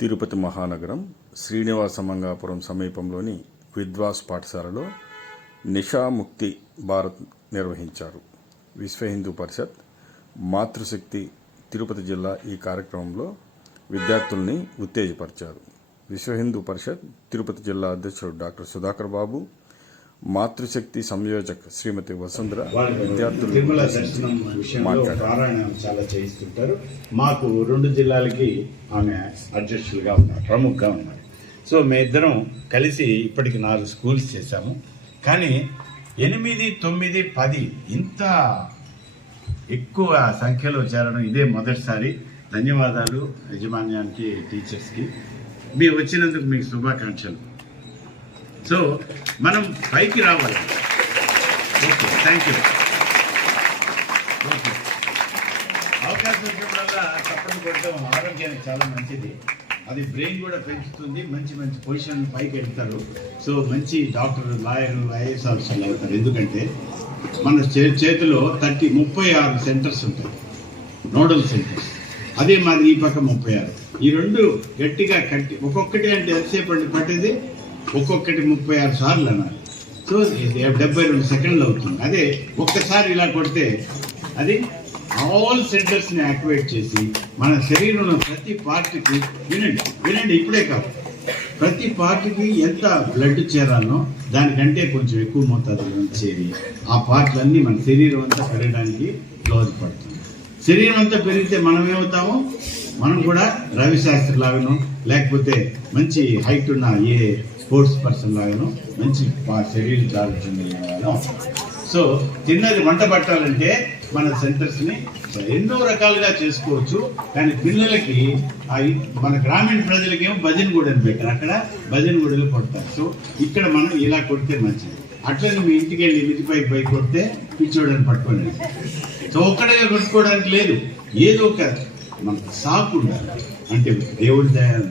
తిరుపతి మహానగరం శ్రీనివాస మంగాపురం సమీపంలోని విద్వాస్ పాఠశాలలో నిషాముక్తి భారత్ నిర్వహించారు. విశ్వ హిందూ పరిషత్ మాతృశక్తి తిరుపతి జిల్లా ఈ కార్యక్రమంలో విద్యార్థుల్ని ఉత్తేజపరిచారు. విశ్వ హిందూ పరిషత్ తిరుపతి జిల్లా అధ్యక్షుడు డాక్టర్ సుధాకర్ బాబు, మాతృశక్తి సంయోజక్ శ్రీమతి వసుంధర విద్యార్థులు పారాయణం చాలా చేయిస్తుంటారు. మాకు 2 జిల్లాలకి ఆమె అధ్యక్షులుగా ఉన్నారు, ప్రముఖంగా ఉన్నారు. సో మేమిద్దరం కలిసి ఇప్పటికి 4 స్కూల్స్ చేశాము. కానీ 8, 9, 10 ఇంత ఎక్కువ సంఖ్యలో చేరడం ఇదే మొదటిసారి. ధన్యవాదాలు యజమాన్యానికి, టీచర్స్కి. మీరు వచ్చినందుకు మీకు శుభాకాంక్షలు. సో మనం పైకి రావాలి. Okay, thank you. ఓకే, అవకాశం వచ్చినప్పుడల్లా తప్పని కొట్టడం ఆరోగ్యానికి చాలా మంచిది. అది బ్రెయిన్ కూడా పెంచుతుంది. మంచి మంచి పొజిషన్ పైకి వెళ్తారు. సో మంచి డాక్టర్, లాయర్, ఐఏఎస్ ఆఫీసర్లు అవుతారు. ఎందుకంటే మన చేతిలో 36 సెంటర్స్ ఉంటాయి, నోడల్ సెంటర్స్. అదే మాది ఈ పక్క 36. ఈ 2 గట్టిగా కట్టి ఒక్కొక్కటి అంటే ఎంతసేపు పట్టేది, ఒక్కొక్కటి 36 సార్లు అనాలి. సో 72 సెకండ్లు అవుతుంది. అదే ఒక్కసారి ఇలా కొడితే అది ఆల్ సెంటర్స్ని యాక్టివేట్ చేసి మన శరీరంలో ప్రతి పార్ట్కి, వినండి ఇప్పుడే కాదు, ప్రతి పార్ట్కి ఎంత బ్లడ్ చేరాలో దానికంటే కొంచెం ఎక్కువ మోతాదులో చేరి ఆ పార్ట్లన్నీ మన శరీరం అంతా పెరగడానికి దోహదపడుతుంది. శరీరం అంతా పెరిగితే మనం ఏమవుతామో, మనం కూడా రవిశాస్త్రి లాగానో లేకపోతే మంచి హైట్ ఉన్న ఏ స్పోర్ట్స్ పర్సన్ లాగానో మంచి శరీరం ఆరోగ్యం కలిగిన. సో తిన్నది వంట పట్టాలంటే మన సెంటర్స్ని ఎన్నో రకాలుగా చేసుకోవచ్చు. కానీ పిల్లలకి మన గ్రామీణ ప్రజలకి ఏమో భజన గూడని పెట్టారు, అక్కడ భజన గూడలు కొడతారు. సో ఇక్కడ మనం ఇలా కొడితే మంచిది. అట్లనే మీ ఇంటికి వెళ్ళి మిదిపై కొడితే పిచ్చోడని పట్టుకోండి. సో ఒక్కడే కొట్టుకోవడానికి లేదు, ఏదో ఒక మనకు సాకు ఉండాలి. అంటే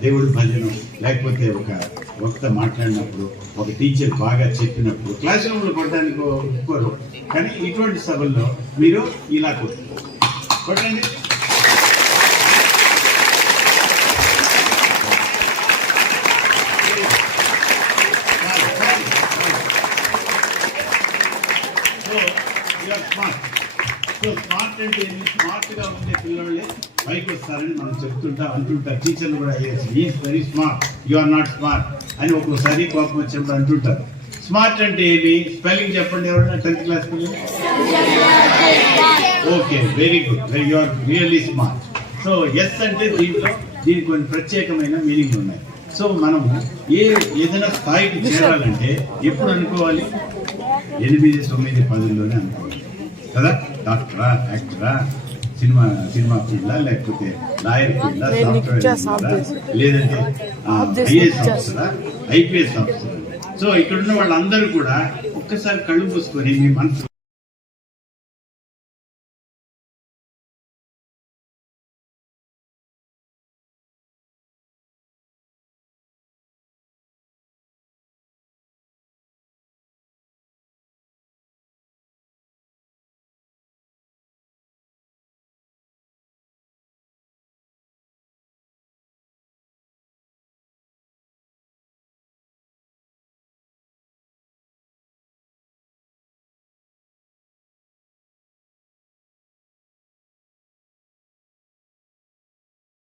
దేవుడి భజన, లేకపోతే ఒక వక్త మాట్లాడినప్పుడు, ఒక టీచర్ బాగా చెప్పినప్పుడు క్లాస్ రూమ్లో కొట్టడానికి ఒప్పుకోరు. కానీ ఇటువంటి సభల్లో మీరు ఇలా కొట్టండి. స్మార్ట్ అంటే స్మార్ట్గా ఉండే పిల్లలే పైకి వస్తారని మనం అంటుంటారు. టీచర్లు కూడా is very smart, you are not smart అని ఒక్కోసారి కోపం వచ్చినప్పుడు అంటుంటారు. స్మార్ట్ అంటే ఏమి? స్పెల్లింగ్ చెప్పండి ఎవరైనా 10th క్లాస్ పిల్లలు. Okay, very good, you are really smart. So S అంటే దీనికి కొన్ని ప్రత్యేకమైన మీనింగ్ ఉన్నాయి. సో మనం ఏదైనా స్థాయికి చేరాలంటే ఎప్పుడు అనుకోవాలి? 8, 9, 10లోనే అనుకోవాలి కదా. డాక్టరా, యాక్టరా, సినిమా ఫీల్డా, లేకపోతే లాయర్ ఫీల్డా, సాఫ్ట్వేర్, లేదంటే ఐఏఎస్ ఆఫీసరా, ఐపీఎస్ ఆఫీసరా. సో ఇక్కడున్న వాళ్ళందరూ కూడా ఒక్కసారి కళ్ళు మూసుకొని మీ మనసు